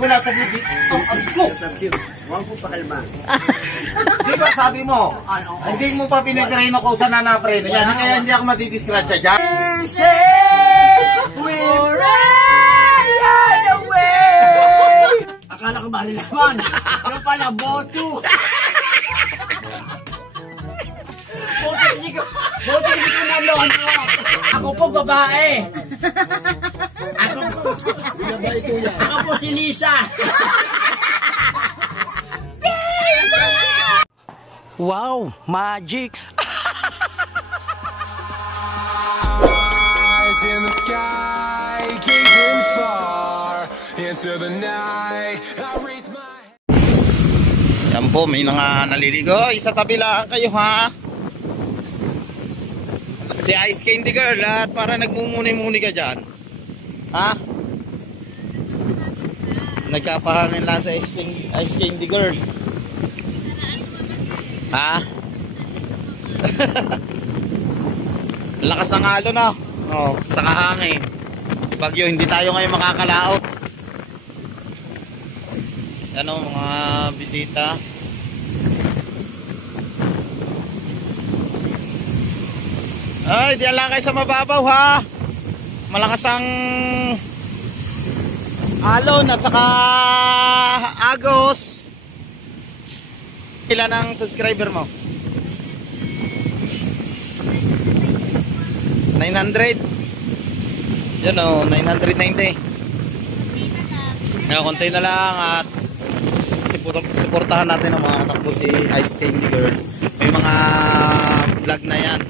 mula sa gudi. Ang abs ko. Huwag po pakalma. Di ba sabi mo, hindi mo pa pinipreno ko sa nanapreno. Yan, kaya hindi ako matidiscratcha dyan. Akala ko malalaman. Yung pala, boto. Boto hindi ko nalon. Ako po babae. Ako po si Lisa. Wow, magic! Eyes in the sky, gazing far into the night. I raise my Yan po, may mga naliligo. Ay, sa tabi lang kayo ha. Si Ice Candy Girl at para nagmumuni-muni ka dyan. Ha? Nagkapahangin lang sa Ice Candy Girl. Ha? Lakas ng alon na. Oh, sa kahangin. Bagyo, hindi tayo ngayon makakalaot. Ano, mga bisita. Ay, diyan lang kayo sa mababaw ha. Malakas ang alon at saka agos. Ilan ang subscriber mo? 900. Yan o, 990. Konti na lang at suportahan natin ang mga katakbo si Ice Candy Girl. May mga vlog na yan.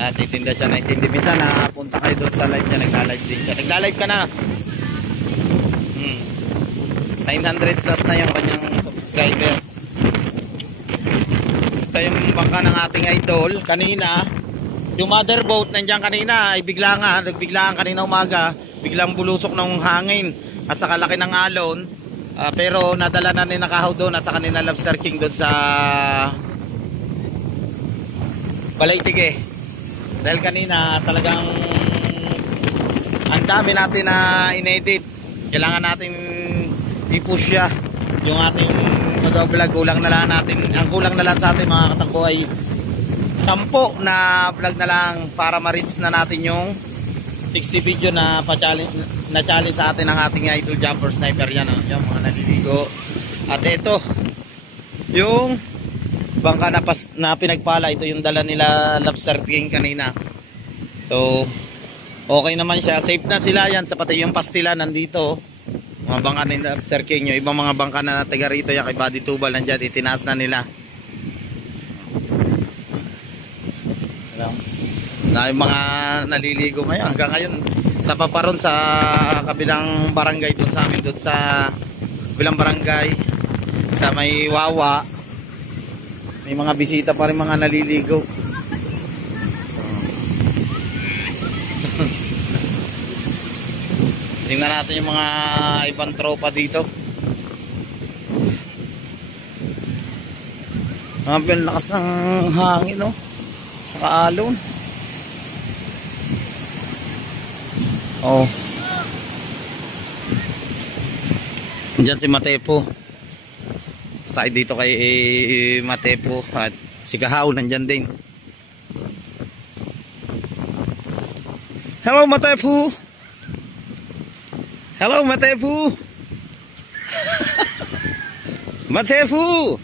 At itinda siya na Ice Candy. Minsan napunta kayo doon sa live niya. Nagla-live din siya. Nagla-live ka na. 900 plus na yung kanyang subscriber. Ito yung bangka ng ating idol. Kanina, yung motherboat nandiyan kanina ay nagbiglaan kanina umaga. Biglang bulusok ng hangin at saka laki ng alon. Pero nadala na ni Nakahaw doon at saka ni na Lobster King doon sa Balaytige. Dahil kanina talagang ang dami natin na inedit. Kailangan natin i-push siya yung ating vlog. Kulang na lang natin, ang kulang na lang sa ating mga katakbo ay 10 na vlog na lang para ma-reach na natin yung 60 video na challenge sa atin ng ating idol jumper sniper. Yan yung mga naliligo. At ito yung bangka na pinagpala. Ito yung dala nila Lobster King kanina. So okay naman siya, safe na sila yan. Sa pati yung pastila nandito, mga bangka ni Lobster King. Yung ibang mga bangka na taga rito yan kay Buddy Tubal nandyan, itinaas na nila. Na yung mga naliligo ngayon hanggang ngayon sa paparon sa kabilang barangay doon sa amin, doon sa kabilang barangay sa may Wawa, may mga bisita pa rin mga naliligo. Tingnan natin yung mga ibang tropa dito. Ang lakas ng hangin, no? Sa kaalon. Oh. Diyan si Matepo. Tayo dito kay Matepo at si Kahaw nandyan din. Hello Matepo. Hello Matepo. Matepo.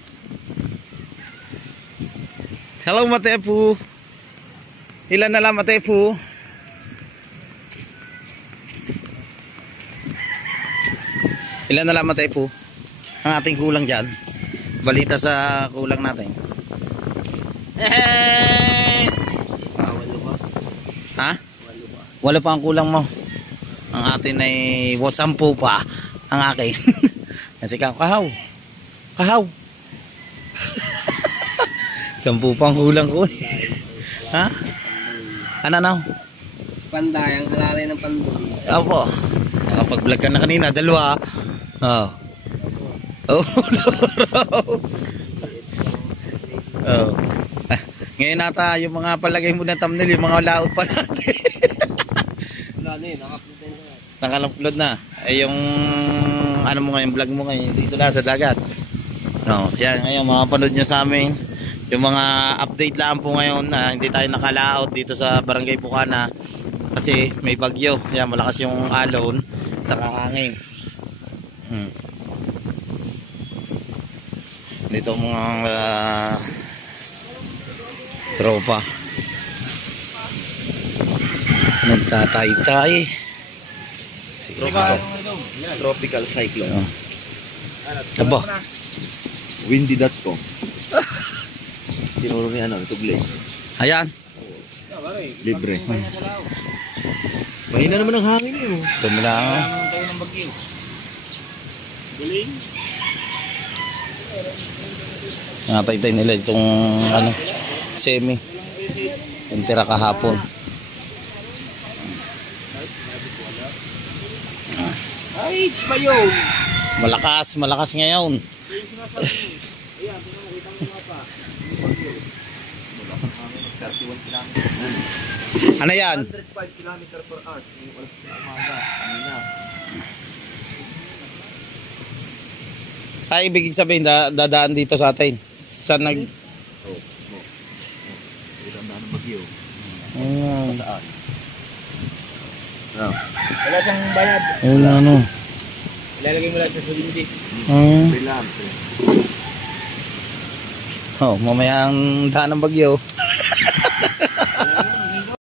Hello Matepo. Ilan na lang Matepo? Ilan na lang Matepo? Ang ating kulang dyan. Balita sa kulang natin. Walo pa. Ha? Walo pa ang kulang mo. Ang atin ay 10 pa. Ang akin. Kasi Kahaw. Kahaw. 10 pa ang kulang ko. Ha? Ano na? Panday, ang alalay ng pandoy. Opo. Nakapag-vlog ka na kanina, 2. Oh. Oh. Oh. Ngayon nata yung mga palagay mo na thumbnail, yung mga laot pa natin. Wala na eh, naka-upload na. Naka-upload na. Ay yung ano mo ngayon, vlog mo ngayon dito na sa dagat. No, yan ngayon mapapanood nyo sa amin yung mga update lang po ngayon na hindi tayo nakalaot dito sa Barangay Bukana kasi may bagyo. Yan, malakas yung alon sa hangin. Dito mga tropa nagtatay-tay. Tropical cyclone. Aba, Windy.com. Tinuro ni Tuglay. ayan. Libre. Mahina naman ang hangin eh. Ito mo lang. Natay-tay nila itong semi. Yung tira kahapon. Ay, ba yun? Malakas ngayon. Ano yan? 105 km/h. Ay, ibig sabihin, dadaan dito sa atin. Saan nag... Saan? Wala siyang bayad. Ano? Ilalagay mo lang sa sulindi. Oh, mamaya ang daan ng bagyo.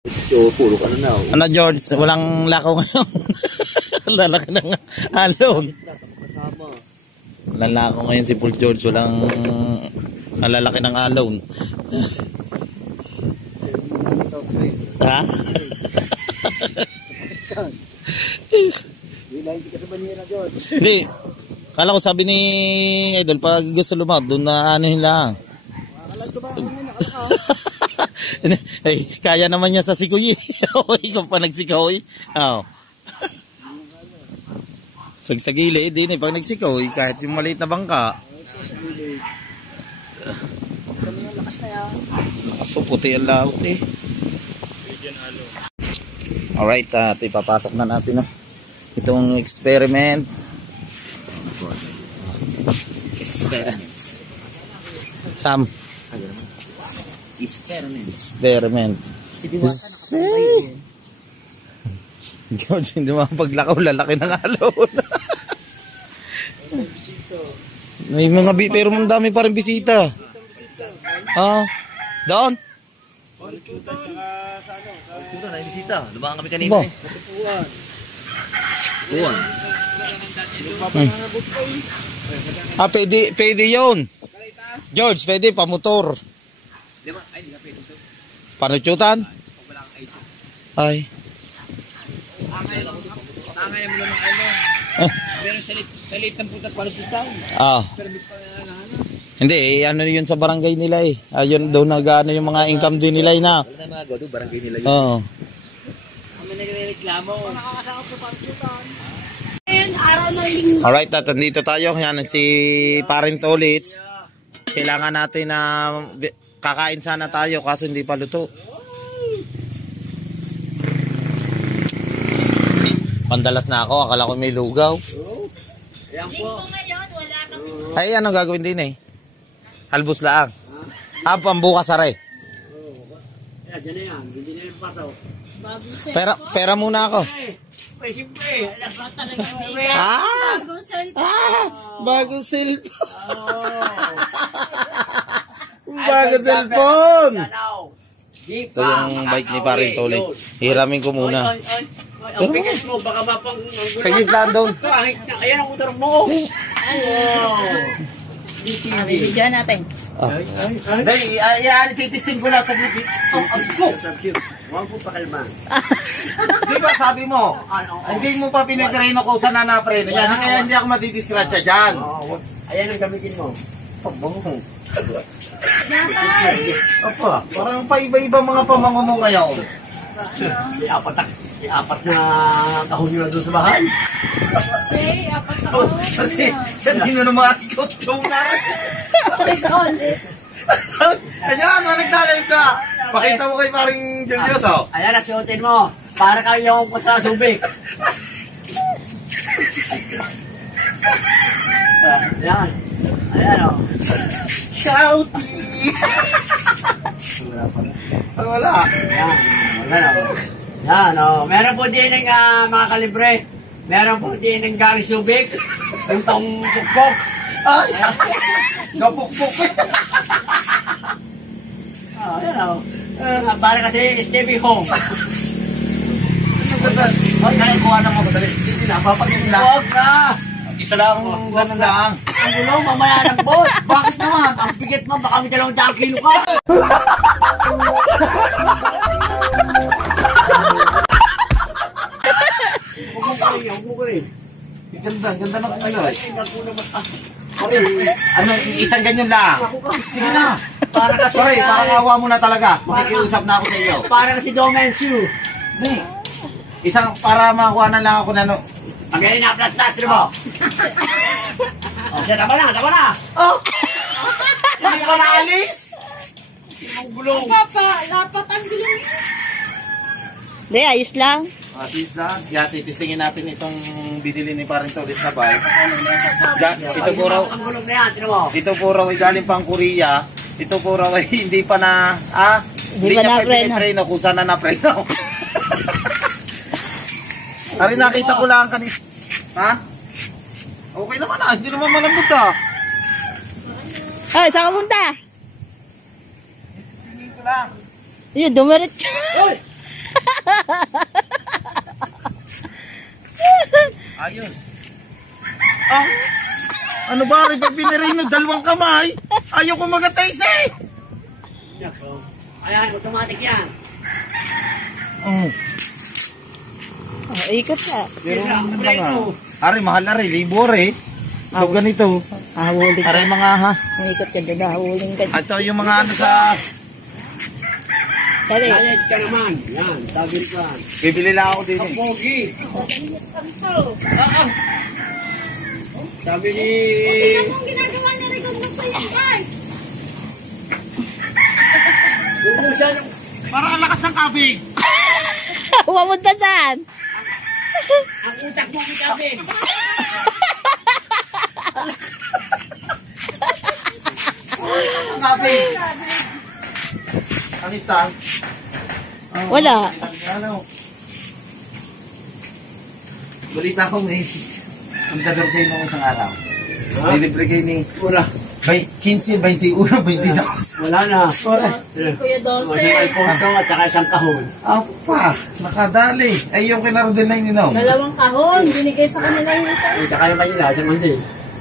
So, puro ka na. Ano, George? Walang lakaw ngayon. Lalaki ng alon. Walang lakaw ngayon si Paul George. Walang kalalaki ng alon. Ha? Hindi. Kala ko sabi ni Idol, pag gusto lumaw, doon na anuhin lang. Ay, kaya naman niya sa sikoy. Ikaw pa nagsikoy. Oh. Pag sa gilid, din pag nagsikoy, kahit yung maliit na bangka. Lakas na yan. So, puti ang laot eh. Alright, ipapasok na natin itong experiment. Sam. Experiment. George, hindi mapaglakaw, lalaki ng alon. May mga pero dami pa rin bisita. Doon? Puta na yung bisita. Lumakan kami kanina eh. Tuwan. Pwede yun. George, pwede pamotor. Panutyutan? Ay. Tangay mo naman pero salit ng puta panutyutan. Hindi, ano yun sa barangay nila eh. Ayun daw nag-ano yung mga income din nila na. Wala na mga gawa doon, barangay nila yun. Oo. Kami nagre-reklamo. Nakakasakot sa panutyutan. Alright, nandito tayo. Yan si Paring Tolits. Kailangan natin na kakain sana tayo kaso hindi pa luto. Pandalas na ako, akala ko may lugaw. Yan po. Ay, anong gagawin din eh? Albus lang. Pambukas aray. Yan, dyan na yan. Hindi na yung pasaw. Pera muna ako. Ay, siyempre. Bagong cellphone. Bagong cellphone. Ito yung bike ni Paring Tolit. Hiramin ko muna. Ang bigas mo, baka mapang... Saglit lang doon. Ayan ang motor mo. Video natin. Dali, yan, titisting ko lang saglit. Huwag po pakalma. Di ba sabi mo, hindi mo pa pinapreno ko sa nanapreno. Yan, kaya hindi ako matidiscratcha dyan. Ayan ang gamitin mo. Apa, parang paiba-iba mga pamango mo ngayon. Apat na kahon nyo na doon sa bahay. Hindi na naman ikot yung na. Ayan, nagtalive ka. Pakita mo kay Paring Julius, oh. Ayan, nasuotin mo. Para kayo yung sa subik. Yan. Ayan o. Shouty! Wala. Yan. Ayan o. Yan o. Meron po din ng mga kalibre. Meron po din ng Gary Subic. Yung tong pukpok. Ay! Gapukpuk! Ayan o. Para kasi Stevie Hong. Ay, kaya kuha na mo. Hindi na, papagin na. Huwag na. Isa lang, gano'n lang. Ang gulong, mamaya ng boss. Bakit naman? Ang bigat mo, baka may 200 kilo ka. Huwag mo ko rin. Ganda ng ano eh. Ano, isang ganyan lang. Sige na. Para kasi, Sorry, parang awa mo na talaga. Makikiusap na ako sa iyo. para kasi Domensu. Hindi. Isang para makuha na lang ako na no. Magaling na, plat-plat, di ba? O, siya, tama na, tama na. Oh! Bakit ka naalis? Ang gulong. Lapat ang gulong. Hindi, ayos lang. Asis lang. Yeah, titistingin natin itong binili ni Paring Tolis na bike. Ito po raw, Ang gulong na yan, tino mo. ito po raw ay galing pang Korea. Ito po raw ay hindi pa na, Hindi pa niya na-preno. pinipreno kung saan na na-preno. Ari, nakita ko lang kanina. Ha? Okay naman hindi naman malambot Ay, saan ka punta? Tingin ko lang. Yun, dumiretso. Ayos. Ano ba? Rin pag binirino, dalawang kamay. Ayaw ko mag-ataste eh. Ayan, automatic yan. Oh. Oh, ikot ka. Ari, mahal na rin. Libor eh. Ito ganito. Hahulin ka. Ari, mga Ikot ka doon, hahulin ka. Ito yung mga ano sa... Tari. Bayad ka naman. Yan, sabi ko yan. Bibili lang ako din eh. Pogi. Sabi ni... Anong ginagawa niya rin kung gusto yung guys? Bumusan yung... Para ang lakas ng kabig. Umamot pa saan? Ang utak mo may sabi. Ang kabig. Ang istang. Wala. Ano? Balita ko may... Ang dador kayo nung isang araw. Dilibre kayo ni... Wala. 15, 21, 22. Wala na. Kuya Kasi may Alfonso at saka isang kahon. Apa, nakadali. Ay, yung kinarodin na ininom. Dalawang kahon, binigay sa kanila yung isa. At saka yung Manila, sa Mandi.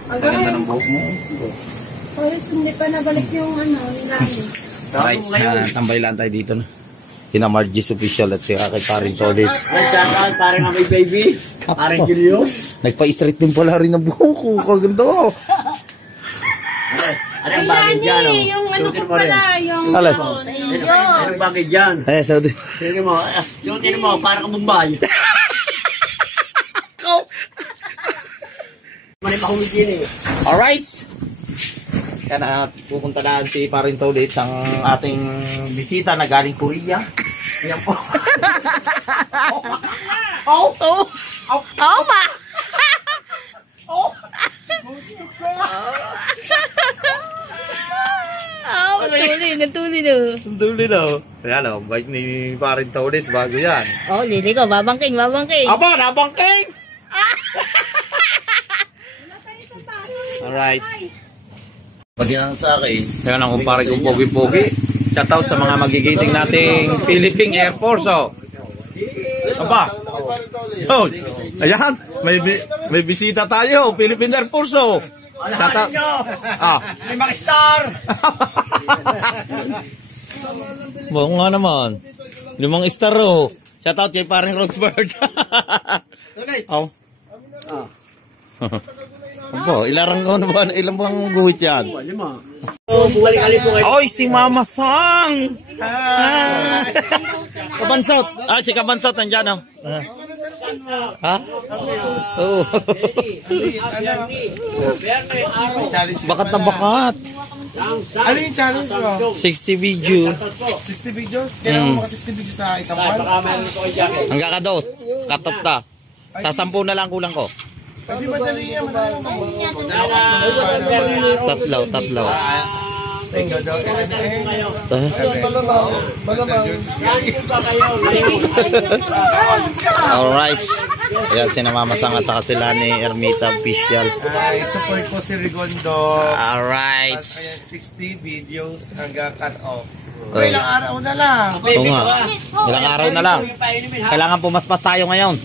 Ang ganda ng buhok mo. Kahit hindi pa nabalik yung ano, nilangin. Right, tambay lang tayo dito na. Kina Margie's Official at saka kay Paring Tolits. Ay, shoutout, parang may baby. Parang Julius. Nagpa-straight din pala rin ang buhok ko. Kaganda ko. Ano ang bagay dyan, oh? Yung ano Suotin ko mo rin. pala, yung Alay. Ano ang bagay dyan? So Sige mo, suotin mo, parang Mumbai. Mali mahulog yun eh. Alright. Kaya na pupunta na si Paring Tolits ang ating bisita na galing Korea. Ayan po. Oh! Oh! Oh, ma! Oh, natuli na. Sandali na. Ayan o, bike ni Paring Tolits bago yan. Oh, lili ko, babangking. Aba, nabangking! Alright. Pag yan sa akin, Yan ang kumpare kong pogi-pogi. Shoutout sa mga magigiting nating Philippine Air Force. Oh. Aba. Oh, ayan. May bisita tayo. Philippine Air Force. Oh. Shoutout. Ah. May mga star! Oo nga naman. 5 star oh. Shoutout kay parang Roxburgh. Oh. Opo, ilang ko na ba? Ilang bang guhit yan? Lima. Oh, buwalik-alik po kayo. Oy, si Mama Sang! Kabansot! Si Kabansot nandyan oh. Ha? Oo. Bakat na bakat. Ano yung challenge ko? 60 video. 60 videos? Kailangan mo maka 60 videos sa isang buwan? Baka meron ko kayo jacket. Ang kakados. Katop ta. Sa 10 na lang kulang ko. Pwede madali yan, madali lang. Tatlo. Ikaw daw, Alright. Ayan, sinamamasangat sa sila ni Ermita Official. Ay, support po si Rigondo. Alright. At ayan, 60 videos hanggang cut off. Ilang araw na lang. Oo nga. Ilang araw na lang. Kailangan pumaspas tayo ngayon.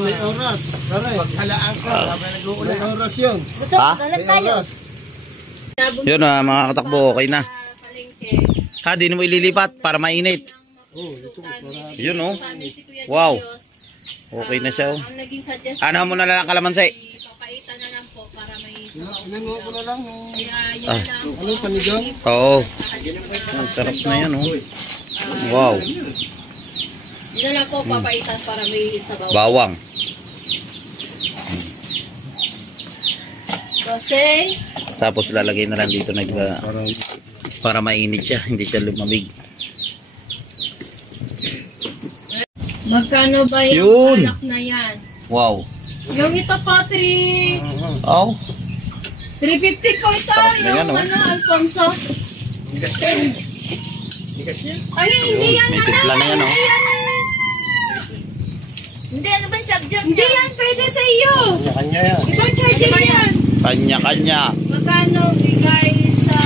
May oras. Paghalaan ka, habang nag-uulan oras yun. Ha? Dalag tayo. Yun mga katakbo, okay na. Ha, di mo ililipat para mainit. Yun oh. Wow. Okay na siya oh. Ang naging suggest Ano mo na lang kalamansi? papaitan na lang po para may sabaw. Ilan ko na lang yung... Kaya yan lang. Ano, panigang? Oo. Ang sarap na yan oh. Wow. Yun na lang po papaitan para may sabaw. Bawang. Kasi, Tapos lalagay na lang dito para mainit siya, hindi siya lumamig. magkano ba yung Yun. anak na yan? Wow. Yung ito po, 350 Oh. po ito. Sarap na yan, Yung oh. ano, Alfonso. Ay, hindi yan, May timpla na yan oh. Hindi, ano ba yung charger Hindi yan, pwede sa iyo. Kanya yan. Ibang charger yan. Kanya-kanya. Magkano bigay sa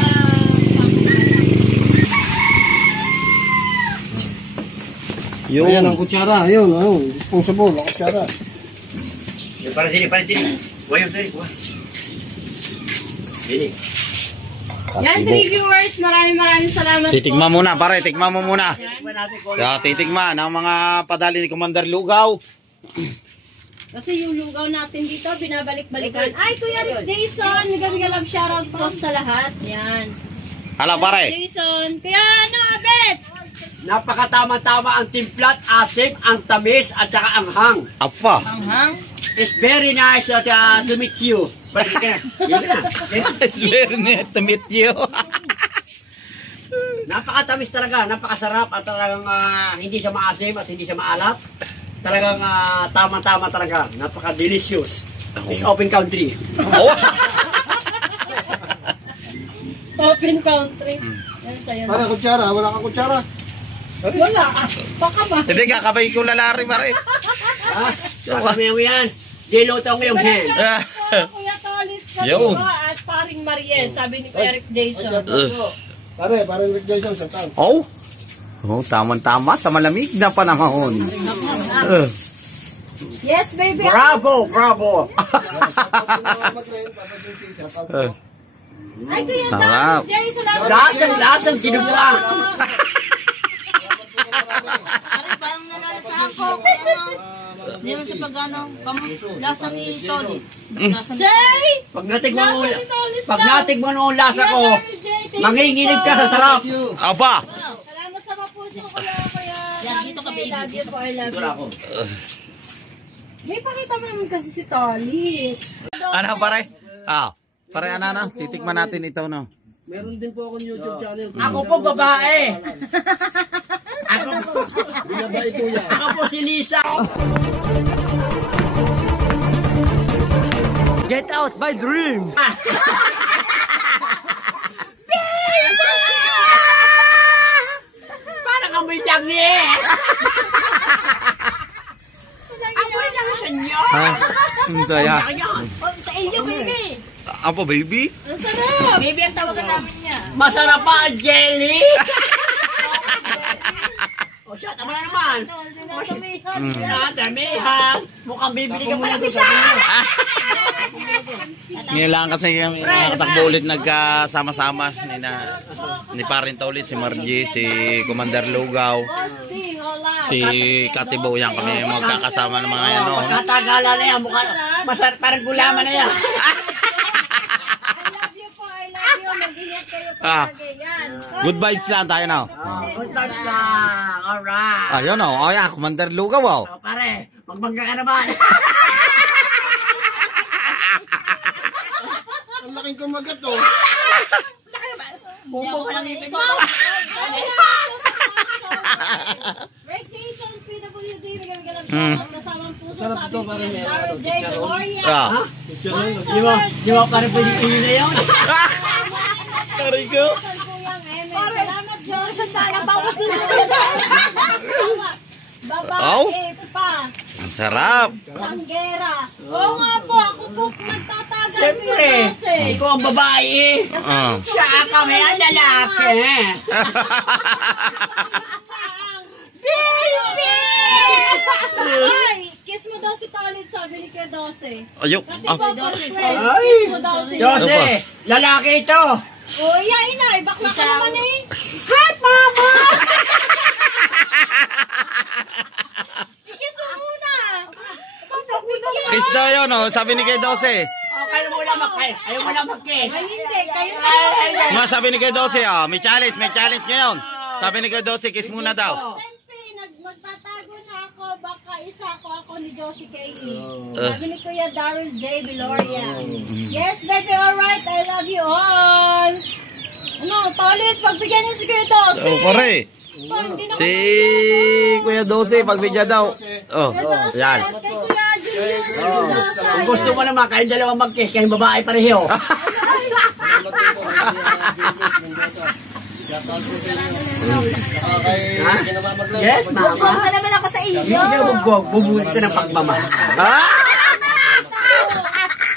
Ayan ang Yun. kutsara, ayun, ayun. Responsible, ang kutsara. Para sini. Wayo sini. Sini. Yan, 3 viewers, maraming salamat Titigma po. muna pare, tikma mo muna. Kaya titigma ng mga padali ni Commander Lugaw. Kasi yung lugaw natin dito, binabalik-balikan. Ay, Kuya Rick Jason, nagagalang shoutout po sa lahat. Yan. Hala pare. Jason, Kuya ano, Abet? Napakatama-tama ang timplat, asim, ang tamis, at saka ang hang. Apa. Anghang. It's very nice to meet you. It's very nice to meet you. Napakatamis talaga, napakasarap at talagang hindi siya maasim at hindi siya maalat. Talagang tama-tama talaga, napaka-delicious. It's open country. Oh. Open country. Yan sa'yo na. Para kutsara, wala kang kutsara. Wala. Baka ba? Hindi ka kabay ko lalari pare. Kasama yung yan. Diluto mo yung hand. Kuya Tolis ko Yun. at paring Mariel, sabi ni Kuya Rick Jason. Pare, parang Rick Jason, sa town. Oh. Oh, tama-tama sa malamig na panahon. Yes, baby. Bravo! Ay, Kuya Sarap. Tolis, Jay, salamat. Lasang kinuha. Parang nalalasa ako. Kaya ano, hindi mo sa pag-ano, lasa ni Tolitz. Lasa ni Jay! Pag natigman mo, Lasa ni Tolis pag daw. natigman mo ang lasa ko, Yes, Sir Jay, thank you manginginig po. ka sa sarap. Aba. Salamat sa mapuso ko kuya. Yan, dito ka, baby. I love you po, I love Wala you. ko. May pakita mo naman kasi si Tolis. Ano pare? Pare ano, titikman natin ito no. Meron din po akong YouTube channel. Ako po babae. Binabae po yan. Ako po si Lisa. Get out my dreams. Parang amoy tangis. Amoy lang sa inyo. Ha? Saya. Oh, sa iyo, baby. Apa baby? Ang sarap! Baby ang tawagan namin niya. Masarap pa ang jelly. O siya, tama na naman. Damihan. Mukhang bibili ka pa ng isa. Ngayon lang kasi kami nakatakbo ulit nagkasama-sama ni Parinta ulit, si Margie, si Commander Lugaw, Posting, hola. si Katibo, yan kami magkakasama ng mga ano. Katagalan na yan. Mukhang masarap parang gulaman na yan. I love you po, I love you. Mag-ingat kayo palagi. Yan. Good vibes lang tayo na. Good times lang. Alright. Ayun o, oh yan, Commander Lugaw o. O pare, magbangga ka naman. Ang laking kumagat to. Bumbo ka lang ipin mo. Rick Jason, PWD, magagalang shoutout. Nasamang puso Sarap ito para may Daryl J. Gloria. Ah. Di ba parang pwede tingin na yun? Karigo. Kuyang Eme. Salamat, Diyos. Sana bawas din Aw. Babae pa. Ang sarap. Tanggera. Oo nga po, ako po nagtatagal. Siyempre, ikaw ang babae. Ah. Siya kami ang lalaki. Baby! Ay, kiss mo daw si Tolit, sabi ni Kuya Dose. Ayok. Pati Ah. po, kiss mo daw si Dose, lalaki ito. Oh, yeah, inay, bakla ka naman eh. Hi, mama! Kiss mo muna. Kiss daw yun, oh. Sabi ni kay Dose. Okay, ayaw mo lang mag-kiss. Ay, hindi, kayo na. Mga sabi ni kay Dose, oh. May challenge ngayon. Sabi ni kay Dose, kiss muna daw. Siyempre, magtatago na ako, baka isa ako ni Joshi K.E. Sabi ni Kuya Daryl J. Viloria. Yes, baby, alright, I love you all. Ano, Tolis, pagbigyan niyo si Kuya Dose. Oh, pare. Si Kuya Dose, pagbigyan daw. Oh, yan. At kay Kuya Julius. Kung gusto mo naman, kayong dalawa mag-kiss, kayong babae pareho. Yes, mama. Bugbog na naman ako sa iyo. Hindi ka bugbog, bubulit ka ng pagmamahal.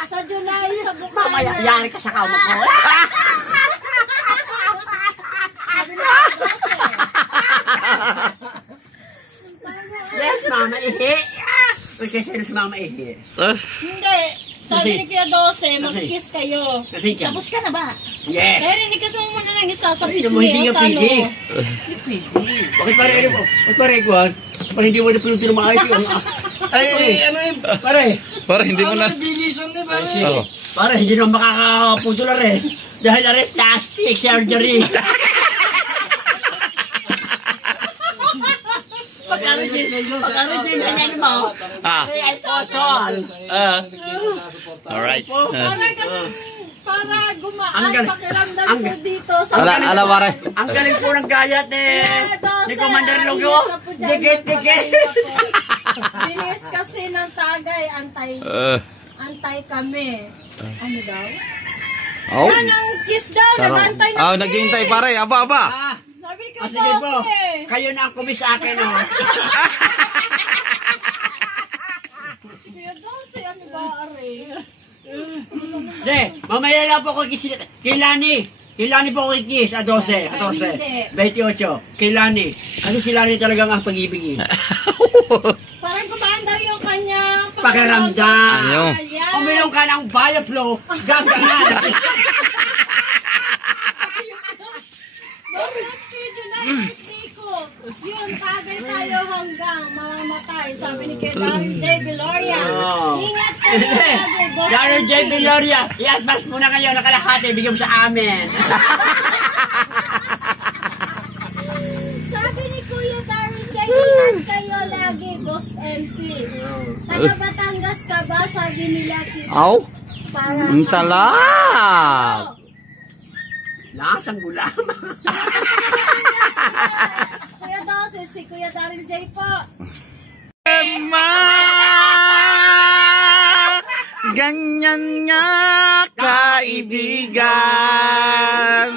Sa July, sa Mamaya, Bukana. yari ka sa kama ko. Yes, mama, ihi. Kasi sino si mama ihi? Hindi. Sabi ni Kuya Dose, mag-kiss kayo. Kasi dyan. Tapos ka na ba? Yes. Pero hindi kasi mo muna nang isa sa Hindi pisngi mo, hindi o nga sa ano. pili. Bakit pare, ano po? Bakit pare, Juan? Parang hindi mo na pinunti na maayos yun. Ay, ano yun? Pare, Para hindi mo na. Bilisan din, pare. Oh. pare, hindi naman makakaputular eh. Dahil na rin, plastic surgery. Pag-origin na niyan mo, Ah. ay photon. Alright. Para Ang gumaan, galing. pakiramdam Ang ko galing. dito sa Ala pare. Ang galing po ng gayat ni Commander Lugyo. Dikit-dikit. Bilis kasi ng tagay, antay kami. Ano daw? Oh. Yan ang kiss daw, nag-antay na Oh, naghihintay pare. Aba. Ah, Sabi ko, sige po. Dose. Kayo na ang kumis sa akin. Oh. Kuya Dose, ano ba, are? De, mamaya lang po ako kilani. Kilani po ako kikis, a 12. A 12. 28. Kilani. Kasi si Lani talagang ang pag-ibig. Parang gumaan daw yung kanyang Pakiramdam. Ayaw. Yan. Uminom ka ng Bioflow. Gaganan. July, birthday ko. Yun, tagay tayo hanggang mamamatay. Sabi ni Kuya Daryl J. Viloria. Oh. Ingat kayo. Daryl J. Viloria. I-advance mo na kayo na kalahati. Bigyan mo sa amin. Sabi ni Kuya Daryl J. Ingat kayo lagi, Ghost MP. Taga Batangas ka ba? Sabi nila. Aw. Para Ang talab. Lasang gulama. Kuya Dose, si Kuya Daryl J. po. Emma, ganyan nga kaibigan.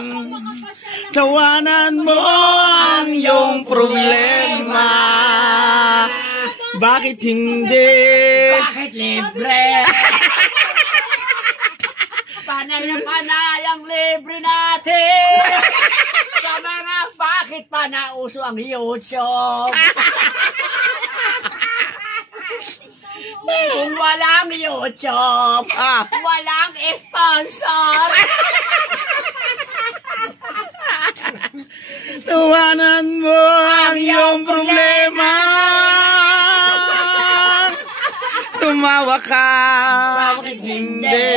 Tawanan mo ang iyong problema. Bakit hindi? Bakit libre? Panay na panay ang libre natin. Sa mga bakit pa nauso ang YouTube? Kung walang YouTube, walang sponsor. Tawanan mo ang iyong problema. Tumawa ka. Bakit hindi?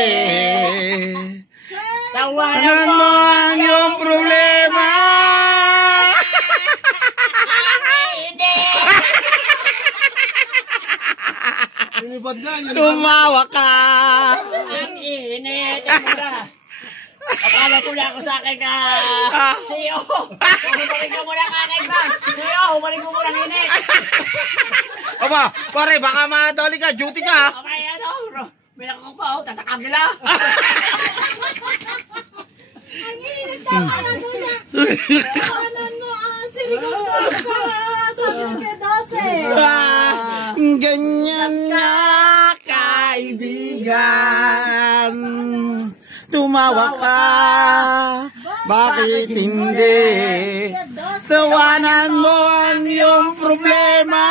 Tawanan Tawanan mo ang iyong problema. Hindi. Lumipad na, yun. Tumawa ka. Ang init. Ang mura. Akala ko na ako sa akin ka. CEO. Humarin ka muna ka kay ba. CEO, humarin mo muna init. Aba, pare, baka madali ka, duty ka. Okay, ano? May nakakong pa, tatakag nila. Ang init ang ano doon na. Kawanan mo ang sirigang sa K12. Ganyan nga, kaibigan. Tumawa ka, bakit hindi? Tawanan mo ang iyong problema.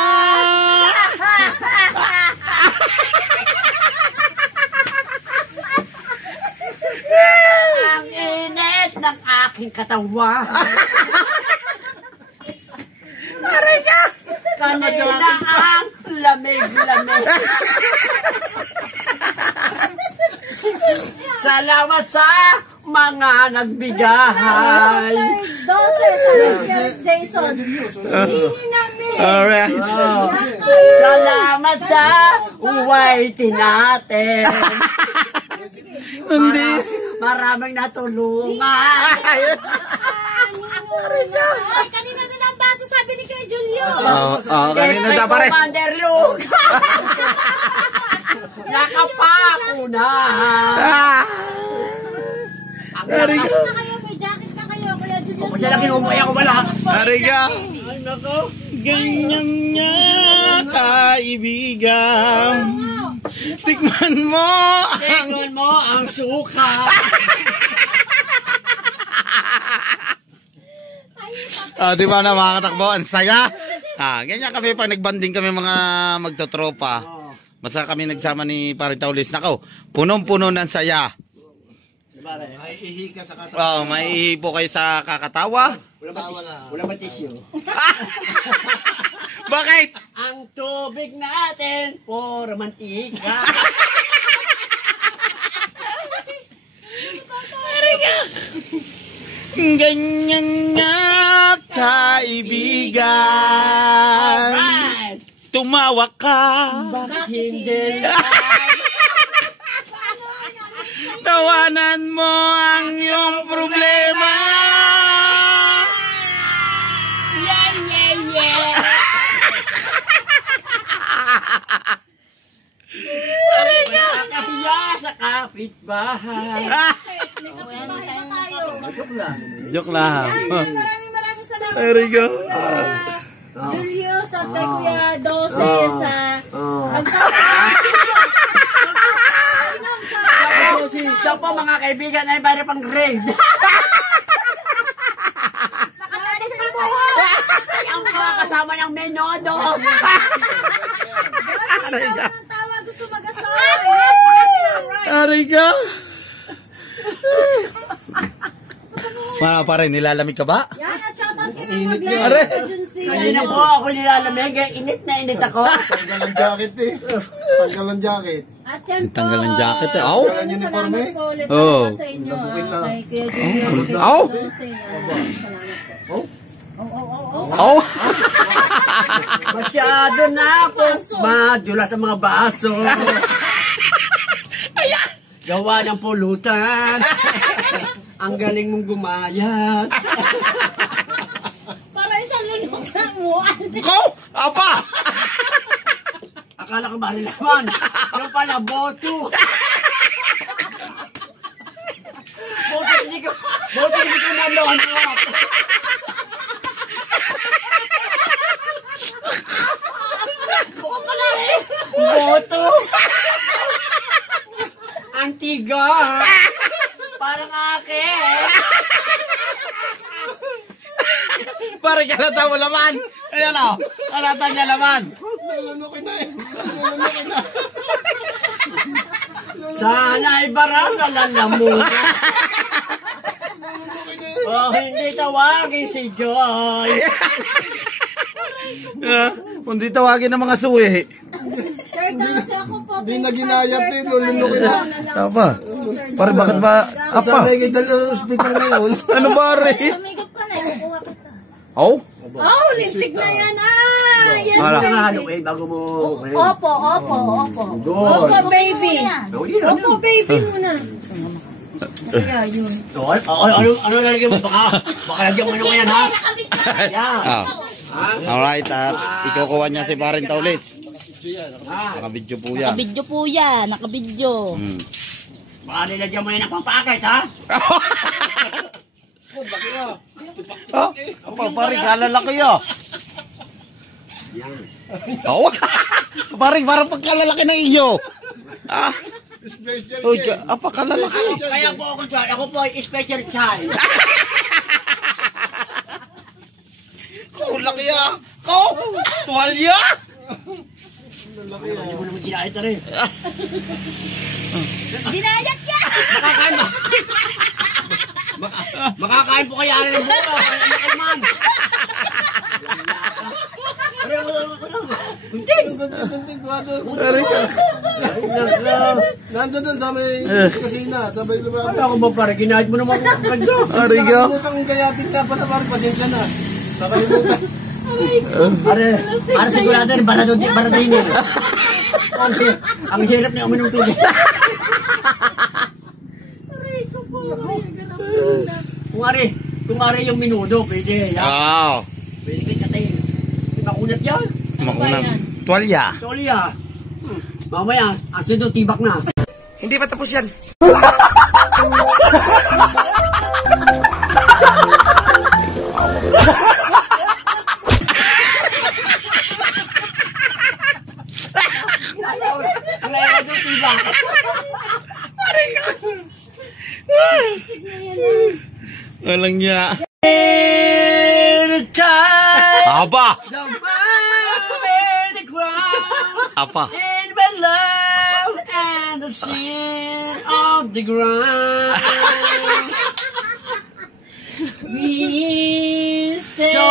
Ang init ng aking katawan. Kanina ang lamig-lamig. Salamat sa mga nagbigay. 12 sa Jason. Hindi namin. Alright. Salamat sa waiting natin. Hindi. Maraming natulungan. Ay, kanina din ang baso sabi ni Kuya Julio. Kanina na pare. Commander Luke. Nakapako na. Ang lakas. Na kayo, may jacket na kayo, Kuya Julio. Kasi lang kinumuhay ako wala. Ariga. Ganyan nga, kaibigan. Tikman mo. Tingnan mo ang suka. Di ba na mga katakbo? Ang saya. Ganyan kami pag nagbanding kami mga magtotropa. Basta kami nagsama ni Paring Taulis. Nako, punong-puno ng saya. Ay, ihi ka sa katawa. Maiihi po kayo sa kakatawa. Wala ba tisyo? Bakit? Ang tubig natin, puro mantika. Ganyan nga, kaibigan. Right. Tumawa ka. Hindi. Tawanan mo ang iyong problema. Yeah, yeah, yeah. Nakakahiya sa kapitbahay. Joke lang. Joke lang. Maraming salamat. Ariga. Julius at kay Kuya 12 sa Siya po mga kaibigan ay para pang grade. Ang mga kasama ng menodo. tawag gusto mag-asawa. Ariga. Pa rin, nilalamig ka ba? Yan at shoutout kay mga Are. agency. Kanina po ako nilalamig. Init na init ako. Tanggal ang jacket eh. Tanggal ang jacket. At yan po. Tanggal ang jacket eh. Aw. Ang uniform eh. Salamat po ulit Oh. sa inyo. Labugin lang. Kay Kuya Julio. kay Aw. 12. Salamat po. Aw. Masyado na po. Madula sa mga baso. Gawa ng pulutan. Ang galing mong gumayat. Para isang linok sa muan. Go! Apa! Akala ko ba nilaman? Yung pala, boto. Boto hindi ko nalonok. Boto. Ang tiga. Parang akin. Pare, kalata mo laman. Ayan o. Kalata niya laman. Sana'y bara sa lalamunan. Oh, hindi tawagin si Joy. Kundi tawagin ng mga suwi. Sir, kasi ako po. Hindi na ginayat eh. Lulunukin na. Tapa. Pare, bakit ba? Apa? Sabi kayo dala hospital ngayon. Ano ba rin? Tumigop ka na. Ikukuha kita. Oh? Oh, lipstick na yan. Yes, Wala. baby. Bago mo. Opo. Opo, baby. Opo, baby muna. Kaya yun. Ano lalagyan mo? Baka lagyan mo ano yan, ha? Yan. Alright, at ikukuha niya si Parin Taulits. Nakabidyo po yan. Nakabidyo po yan. Nakabidyo. Baka nilagyan mo yan ng pampakit, ha? Oh, Paring, kalalaki ah. Oo. Paring, parang pagkalalaki ng iyo. Ah. Uy, apakalalaki. Kaya po ako po ay special child. Laki ah. Ko, tuwalya. Hindi mo naman ginahit na rin. Dinayat yan! Makakain po kaya rin ng buka. Naman. Nandun doon sa may kasina, sa may lumabas. Kaya ako ba pare, ginahit mo naman ang ganda. Ariga. Nakalimutan kong gayatin ka pa na parang pasensya na. Nakalimutan. Para sigurado rin, baradin yun. Ang hirap na uminom tubig. Kung ari yung minudo, pwede. Wow. Pwede kayo katayin. Makunat yan. Makunang. Tuwalya. Tolya. Mamaya, asido tibak na. Hindi pa tapos yan. Ang ayaw tibak. Walang niya. Aba. Apa. In my love and the sin of the ground. We stay. So,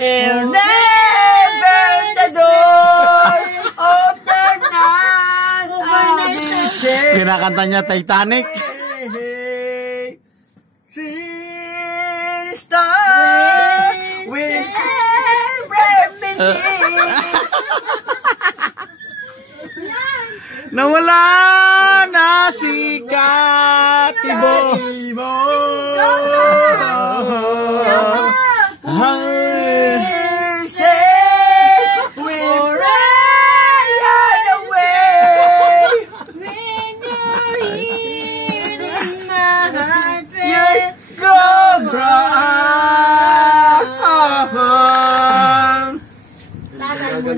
and never the door of the night of the sea. Kinakanta niya Titanic. Star with every Nawala na si Katibo.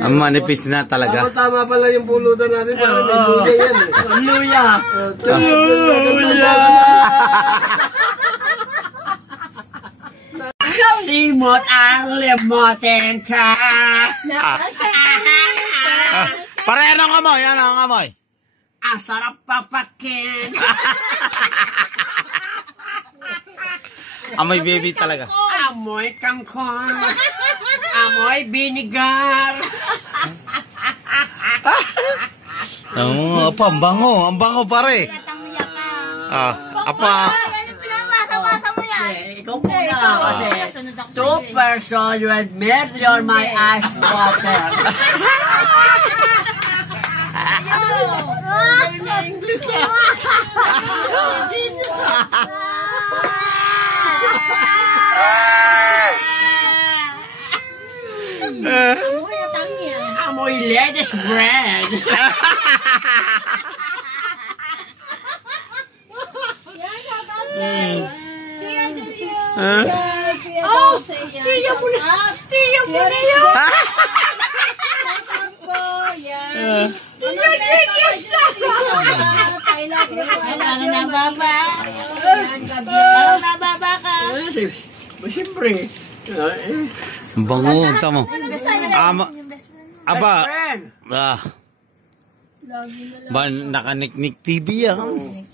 Ang manipis na talaga. Tama pala yung pulutan natin, parang may luya yan eh. Luya! Luya! Limot ang limotin ka. Pare, anong amoy? Anong amoy? Ang sarap papakin. Amoy baby talaga. Amoy kangkong. Amoy binigar. Oo, apa, ang bango. Ang bango, pare. Apa. Pinamasa mo yan. Ikaw muna kasi 2 person with million my eyes water. English Amoy lettuce bread. Tiya mo na yun. Ano nababa? Ano nababa ka? Siyempre. Ang bango, tamo. Aba. Ba, nakaniknik TV yan.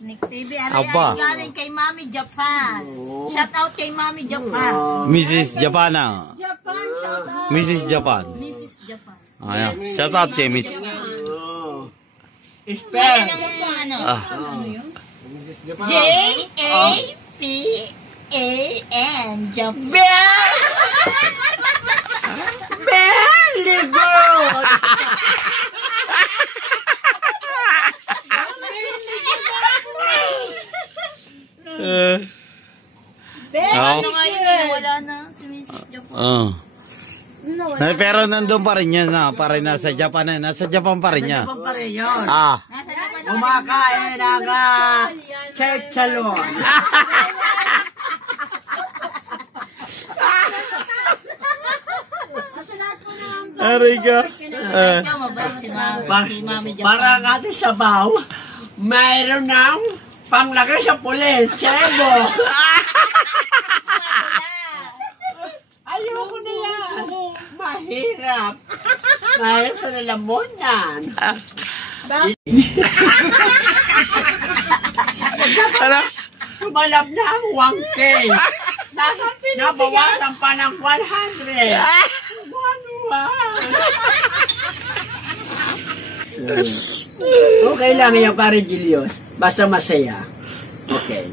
Nick TV, ano yan? Galing kay Mami Japan. Shout out kay Mami Japan. Mrs. Japana. Japan, shout out. Mrs. Japan. Mrs. Japan. Ayan. Shout out kay Miss. Spell. Ano? Japan. Japan. Japan. Very good. Ano nga yun eh, wala na. Si Mrs. Japan. Pero nandun pa rin yan, pa rin nasa Japan na. Nasa Japan pa rin yan. Japan pa rin yun. Ah. Nasa Japan. Kumakain ng chechalon. Aray ka. Mabait si Mami Japan. Parang ating sabaw, mayroon ng panglaki sa pulis. Chebo. Ayoko na yan. Mahirap. Mahirap sa lalamunan. Tumalab na ang 1K. Nabawasan pa ng 100. Okay lang yan, pare Julius. Basta masaya. Okay.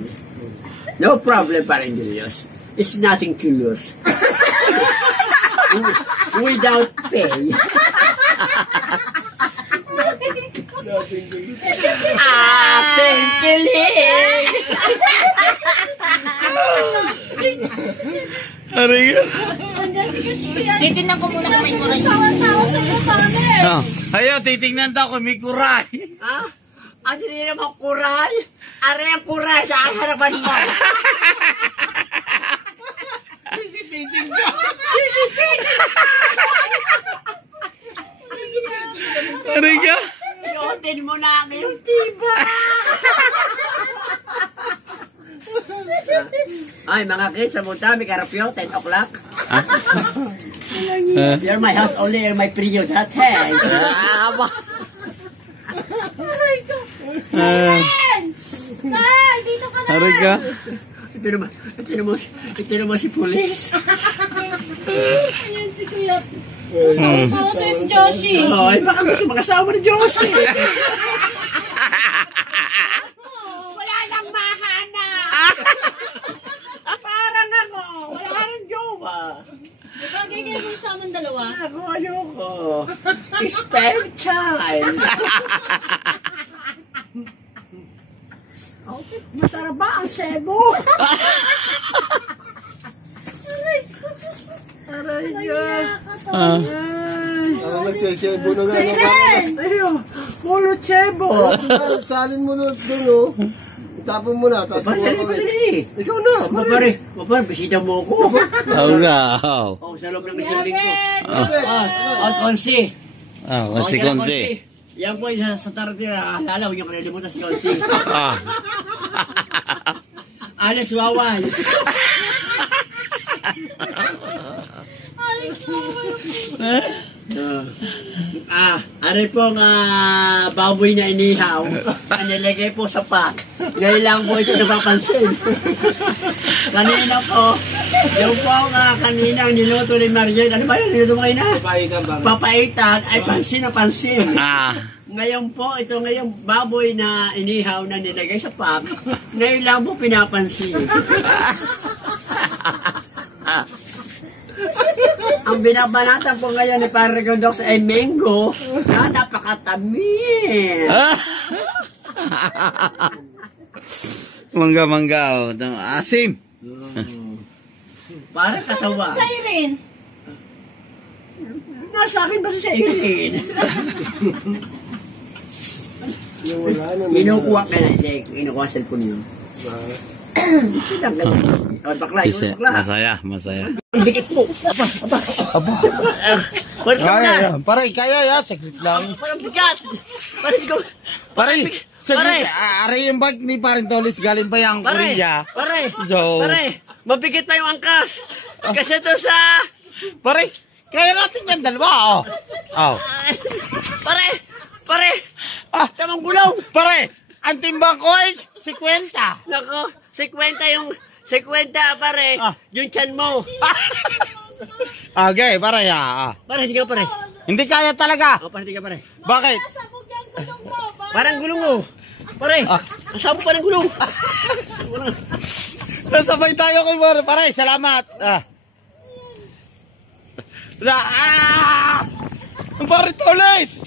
No problem, pare Julius. It's nothing curious. Without pay. Simpiling. Aray ka. Titignan ko muna kung may kuray. Ayaw, titignan daw kung may kuray. Ha? Ano din naman kuray? Are ang kuray sa harapan mo. Sisipitin ka. Aray ka. Suotin mo na ang iyong tiba. Ay, mga kids, sa punta, may karapyo, 10 o'clock. You're my house only, you're my period, ha? Thanks. Dito ka na. Aray ka. Ito naman si police. Ayan si Kuya. Ako sa Joshi. Oh, ay baka gusto makasama ni Josie. Wala lang mahana. Parang ako, wala nang jowa. Bagay kayo kung sa among dalawa. Ako, ayoko. Spare time. Okay, masarap ba ang sebo? Aray yan. Nagsisebo na nga. Ayun, puro sebo. Salin mo na doon, itapon mo na. Tapos Pasali. ikaw na. Mapare, bisita mo ako. Oo nga. Oh, sa loob ng isang linggo. Bakit? At konsi. Konsi. Yan po yung sa Tarantino. Alala, huwag niyo kanilimutan si Konsi. Alis Wawan. Ari pong baboy na inihaw. Nilagay po sa pack. Ngayon lang po ito napapansin. Kanina po, yung po kanina ang niluto ni Mariel. Ano ba yun? Niluto mo kayo na? Papaitan ay pansin na pansin. Ngayon po, ito ngayong baboy na inihaw na nilagay sa pack. Ngayon lang po pinapansin. Ang binabanatan po ngayon ni Padre Gondox ay mango na napakatamis. Mangga. Asim. Parang katawa. Sa Irene. Nasa akin ba si Irene? Kinukuha ka na. Hindi, kinukuha sa cellphone yun. Ito lang ganyan. O, bakla. Masaya. Dikit mo. Aba. Pare, kaya saglit lang. Parang bigat. Pare, saglit. Aray yung bag ni Paring Tolis galing pa yung Korea. Pare, mabigat pa yung angkas. Kasi ito sa... Pare, kaya natin yan dalawa. Pare. Tamang gulong. Pare, ang timbang ko ay 50. Nako, 50 yung... 50 pare, yung tiyan mo. Okay, pare. Pare, hindi ka pare. Hindi kaya talaga. Pare, hindi ka pare. Bakit? Parang gulong mo. Pare, kasama pa ng gulong. Nasabay tayo kay Pare. Pare, salamat. Pare Tolis!